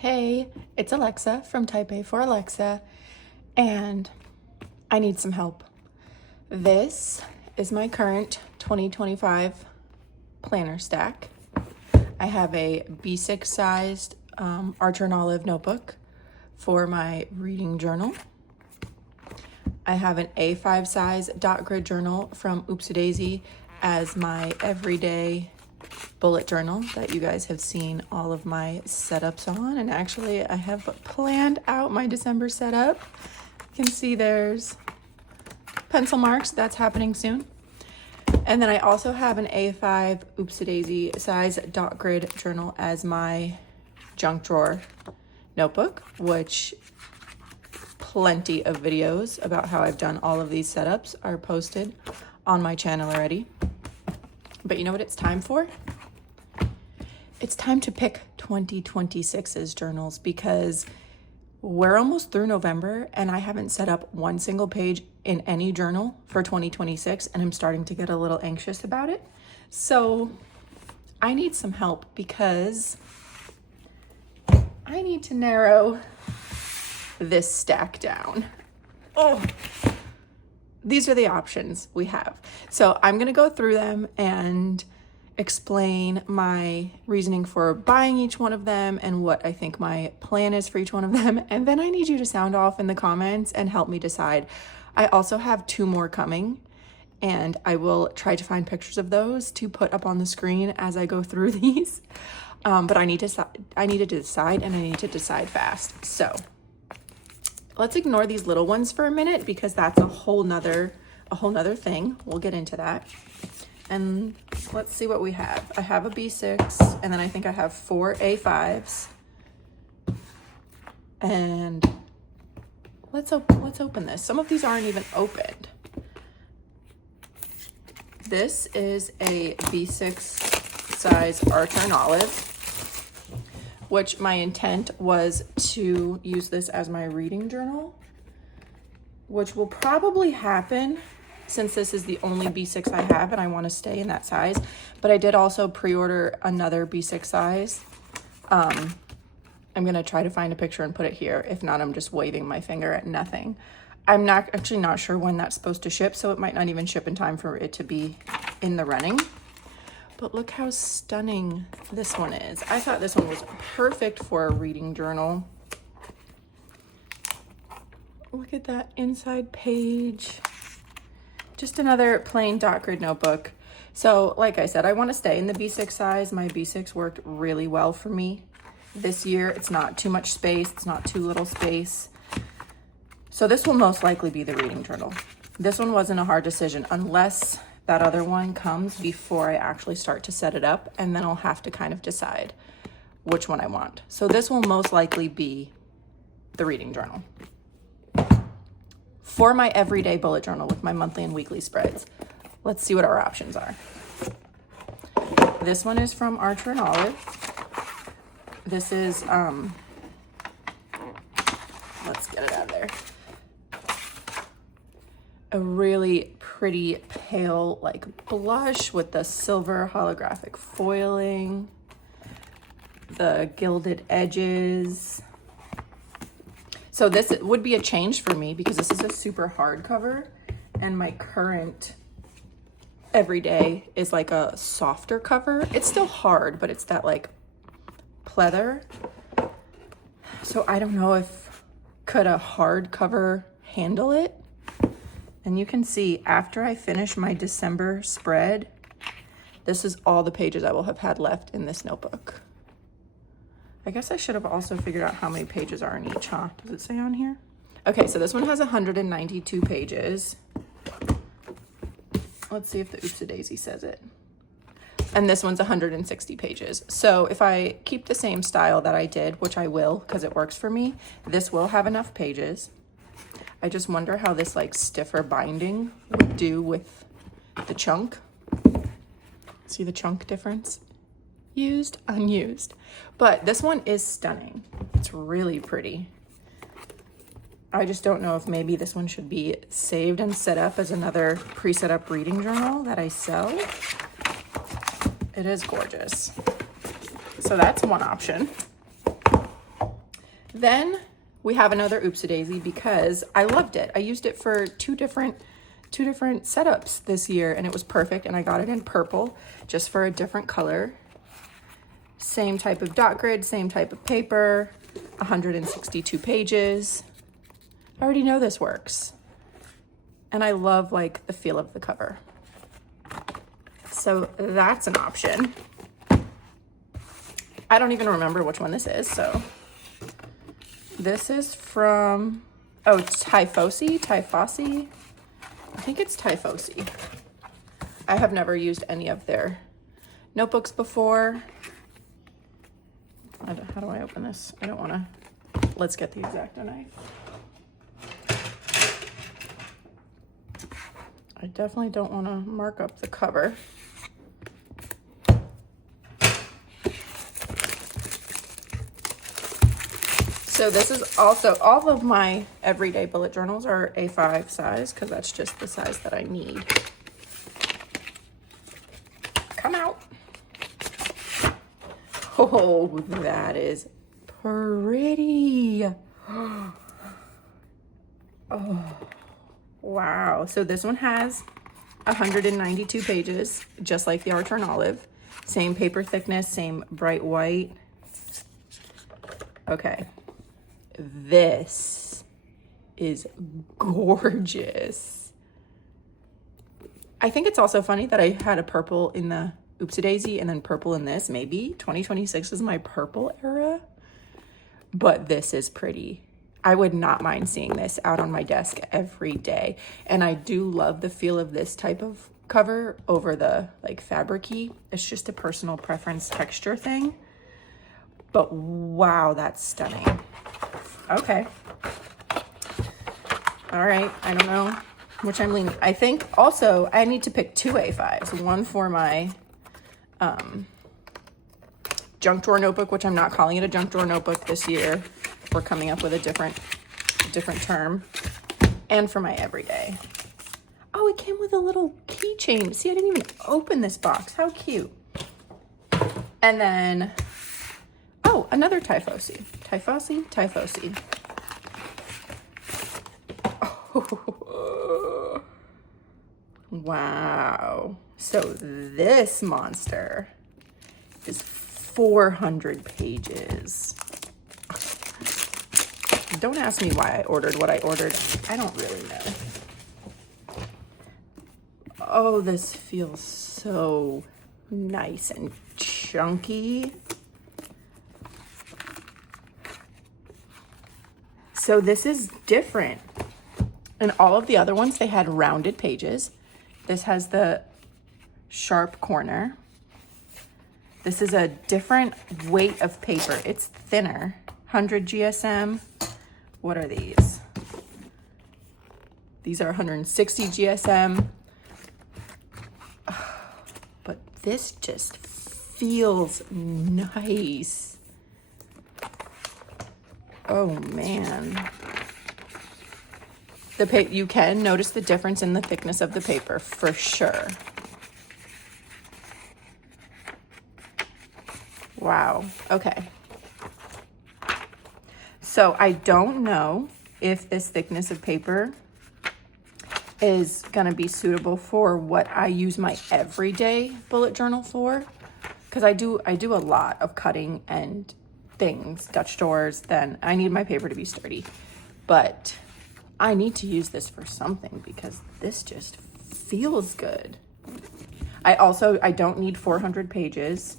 Hey, it's Alexa from Type A for Alexa, and I need some help. This is my current 2025 planner stack. I have a B6 sized Archer and Olive notebook for my reading journal. I have an A5 size dot grid journal from Oopsie Daisy as my everyday bullet journal that you guys have seen all of my setups on. And actually I have planned out my December setup. You can see there's pencil marks. That's happening soon. And then I also have an A5 Oopsie Daisy size dot grid journal as my junk drawer notebook, which plenty of videos about how I've done all of these setups are posted on my channel already. But you know what it's time for? It's time to pick 2026's journals, because we're almost through November and I haven't set up one single page in any journal for 2026, and I'm starting to get a little anxious about it. So I need some help because I need to narrow this stack down. Oh, these are the options we have. So I'm gonna go through them and explain my reasoning for buying each one of them and what I think my plan is for each one of them. And then I need you to sound off in the comments and help me decide. I also have 2 more coming, and I will try to find pictures of those to put up on the screen as I go through these. But I need to decide, and I need to decide fast. So let's ignore these little ones for a minute, because that's a whole nother thing. We'll get into that. And let's see what we have. I have a B6, and then I think I have 4 A5s. And let's open this. Some of these aren't even opened. This is a B6 size Archer and Olive, which my intent was to use this as my reading journal, which will probably happen since this is the only B6 I have and I want to stay in that size. But I did also pre-order another B6 size. I'm going to try to find a picture and put it here. If not, I'm just waving my finger at nothing. I'm not sure when that's supposed to ship, so it might not even ship in time for it to be in the running. But look how stunning this one is. I thought this one was perfect for a reading journal. Look at that inside page. Just another plain dot grid notebook. So like I said, I want to stay in the B6 size. My B6 worked really well for me this year. It's not too much space. It's not too little space. So this will most likely be the reading journal. This one wasn't a hard decision unless that other one comes before I actually start to set it up, and then I'll have to kind of decide which one I want. So this will most likely be the reading journal. For my everyday bullet journal with my monthly and weekly spreads, let's see what our options are. This one is from Archer and Olive. This is, let's get it out of there. A really pretty pale like blush with the silver holographic foiling, the gilded edges. So this would be a change for me because this is a super hard cover, and my current everyday is like a softer cover. It's still hard, but it's that like pleather. So I don't know if could a hard cover handle it. And you can see after I finish my December spread, this is all the pages I will have had left in this notebook. I guess I should have also figured out how many pages are in each, huh? Does it say on here? Okay, so this one has 192 pages. Let's see if the Oopsie Daisy says it. And this one's 160 pages. So if I keep the same style that I did, which I will because it works for me, this will have enough pages. I just wonder how this like stiffer binding would do with the chunk. See the chunk difference? Used, unused. But this one is stunning. It's really pretty. I just don't know if maybe this one should be saved and set up as another pre-set up reading journal that I sell. It is gorgeous. So that's one option. Then we have another Oopsie-Daisy because I loved it. I used it for two different setups this year and it was perfect, and I got it in purple just for a different color. Same type of dot grid, same type of paper, 162 pages. I already know this works. And I love like the feel of the cover. So that's an option. I don't even remember which one this is, so. This is from, oh, Typhosi? I think it's Typhosi. I have never used any of their notebooks before. How do I open this? I don't want to. Let's get the X-Acto knife. I definitely don't want to mark up the cover. So this is also, all of my everyday bullet journals are A5 size because that's just the size that I need. Come out. Oh, that is pretty. Oh, wow. So this one has 192 pages, just like the Archer and Olive. Same paper thickness, same bright white. Okay. This is gorgeous. I think it's also funny that I had a purple in the Oopsie-Daisy and then purple in this. Maybe 2026 is my purple era, but this is pretty. I would not mind seeing this out on my desk every day. And I do love the feel of this type of cover over the like fabric-y. It's just a personal preference texture thing. But wow, that's stunning. Okay. All right, I don't know which I'm leaning. I think also I need to pick two A5s. One for my junk drawer notebook, which I'm not calling it a junk drawer notebook this year. We're coming up with a different term. And for my everyday. Oh, it came with a little keychain. See, I didn't even open this box. How cute. And then, oh, another Typhosi. Typhosi. Oh. Wow. So this monster is 400 pages. Don't ask me why I ordered what I ordered. I don't really know. Oh, this feels so nice and chunky. So this is different. In all of the other ones, they had rounded pages. This has the sharp corner. This is a different weight of paper. It's thinner, 100 GSM. What are these? These are 160 GSM. But this just feels nice. Oh man. You can notice the difference in the thickness of the paper for sure. Wow. Okay. So I don't know if this thickness of paper is going to be suitable for what I use my everyday bullet journal for, because I do a lot of cutting and things, Dutch doors. Then I need my paper to be sturdy, but I need to use this for something because this just feels good. I don't need 400 pages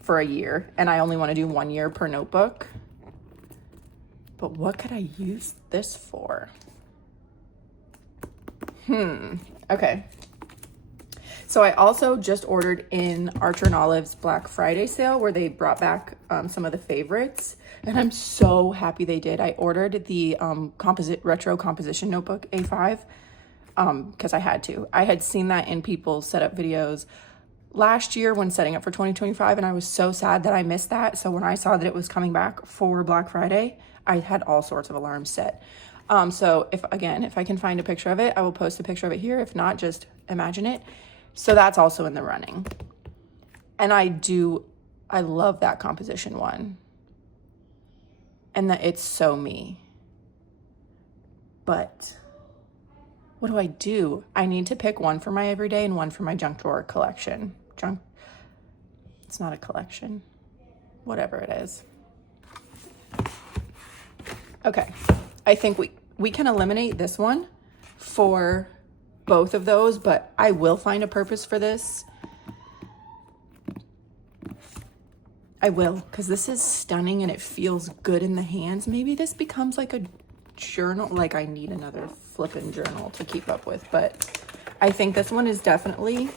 for a year, and I only want to do 1 year per notebook. But what could I use this for? Okay. So I also just ordered in Archer and Olive's Black Friday sale where they brought back some of the favorites. And I'm so happy they did. I ordered the retro composition notebook A5 because I had to. I had seen that in people's setup videos last year when setting up for 2025, and I was so sad that I missed that. So when I saw that it was coming back for Black Friday, I had all sorts of alarms set. So if I can find a picture of it, I will post a picture of it here. If not, just imagine it. So that's also in the running. And I love that composition one. and that it's so me. But what do? I need to pick one for my everyday and one for my junk drawer collection. It's not a collection. Whatever it is. Okay. I think we can eliminate this one for both of those, but I will find a purpose for this. I will, because this is stunning and it feels good in the hands. Maybe this becomes like a journal. Like I need another flippin' journal to keep up with, but I think this one is definitely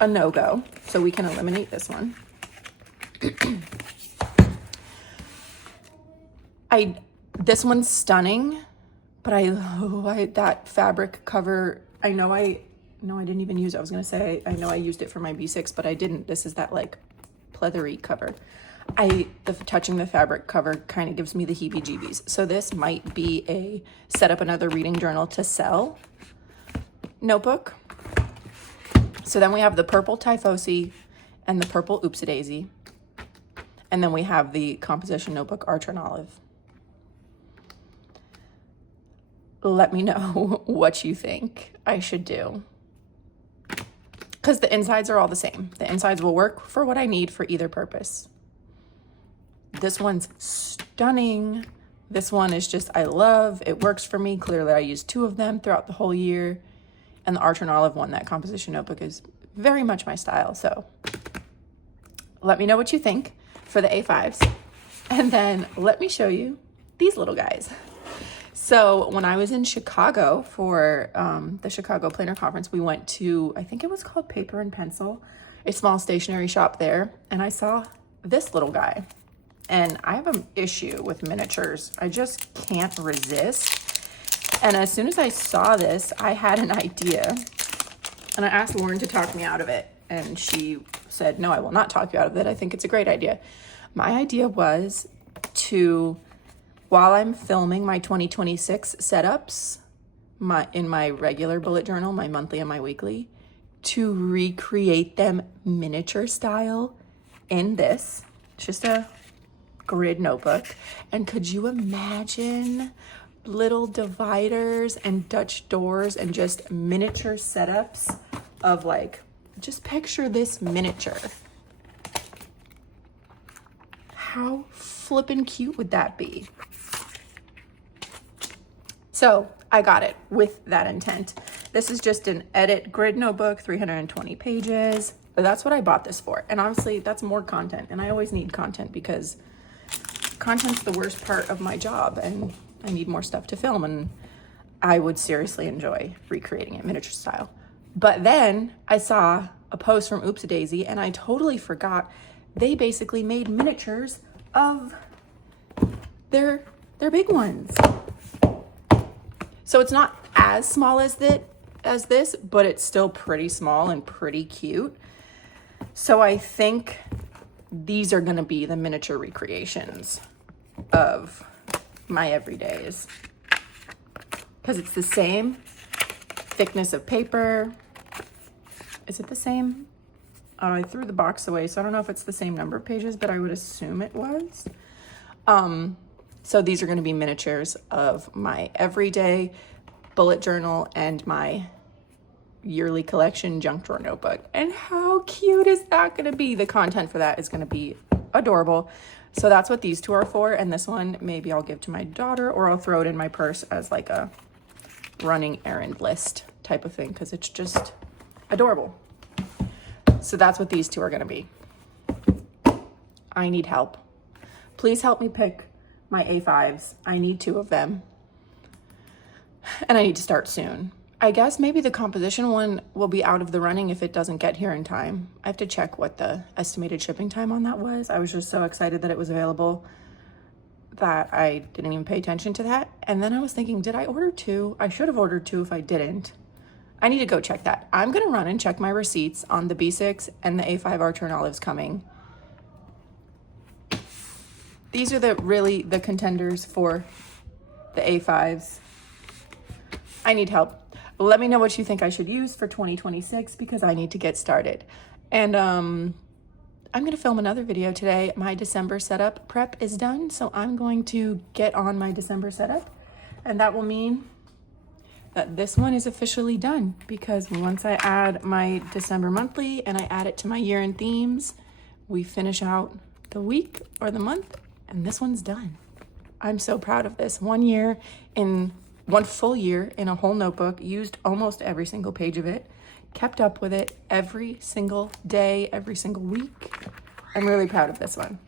a no-go. So we can eliminate this one. This one's stunning, but that fabric cover, I didn't even use it. I was gonna say, I know I used it for my B6, but I didn't. This is that like pleathery cover. Touching the fabric cover kind of gives me the heebie-jeebies. So this might be a set up another reading journal to sell notebook. So then we have the purple Typhosi and the purple Oopsie-Daisy. And then we have the composition notebook Archer and Olive. Let me know what you think I should do. Because the insides are all the same. The insides will work for what I need for either purpose. This one's stunning. This one is just, I love. It works for me. Clearly, I use 2 of them throughout the whole year. And the Archer and Olive one, that composition notebook, is very much my style. So let me know what you think for the A5s. And then let me show you these little guys. So when I was in Chicago for the Chicago Planner Conference, we went to, I think it was called Paper and Pencil, a small stationery shop there. And I saw this little guy. And I have an issue with miniatures. I just can't resist. And as soon as I saw this, I had an idea. And I asked Lauren to talk me out of it. And she said, no, I will not talk you out of it. I think it's a great idea. My idea was to, while I'm filming my 2026 setups, in my regular bullet journal, my monthly and my weekly, to recreate them miniature style in this. It's just a grid notebook. And could you imagine little dividers and Dutch doors and just miniature setups of like, just picture this miniature. How flippin' cute would that be? So I got it with that intent. This is just an edit grid notebook, 320 pages. But that's what I bought this for. And honestly, that's more content. And I always need content because content's the worst part of my job. And I need more stuff to film. And I would seriously enjoy recreating it miniature style. But then I saw a post from Oopsie-Daisy and I totally forgot they basically made miniatures of their big ones. So it's not as small as this, but it's still pretty small and pretty cute. So I think these are gonna be the miniature recreations of my everydays. Because it's the same thickness of paper. Is it the same? Oh, I threw the box away, so I don't know if it's the same number of pages, but I would assume it was. So these are going to be miniatures of my everyday bullet journal and my yearly collection junk drawer notebook. And how cute is that going to be? The content for that is going to be adorable. So that's what these 2 are for. And this one, maybe I'll give to my daughter or I'll throw it in my purse as like a running errand list type of thing, because it's just adorable. So that's what these 2 are going to be. I need help. Please help me pick my A5s. I need 2 of them. And I need to start soon. I guess maybe the composition one will be out of the running if it doesn't get here in time. I have to check what the estimated shipping time on that was. I was just so excited that it was available that I didn't even pay attention to that. And then I was thinking, did I order 2? I should have ordered 2 if I didn't. I need to go check that. I'm going to run and check my receipts on the B6 and the A5 Archer and Olives coming. These are the contenders for the A5s. I need help. Let me know what you think I should use for 2026 because I need to get started. And I I'm going to film another video today. My December setup prep is done, so I'm going to get on my December setup, and that will mean that this one is officially done, because once I add my December monthly and I add it to my year-end themes, we finish out the week or the month, and this one's done. I'm so proud of this. 1 year in one full year in a whole notebook, used almost every single page of it, kept up with it every single day, every single week. I'm really proud of this one.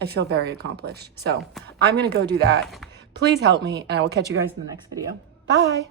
I feel very accomplished. So I'm gonna go do that. Please help me, and I will catch you guys in the next video. Bye.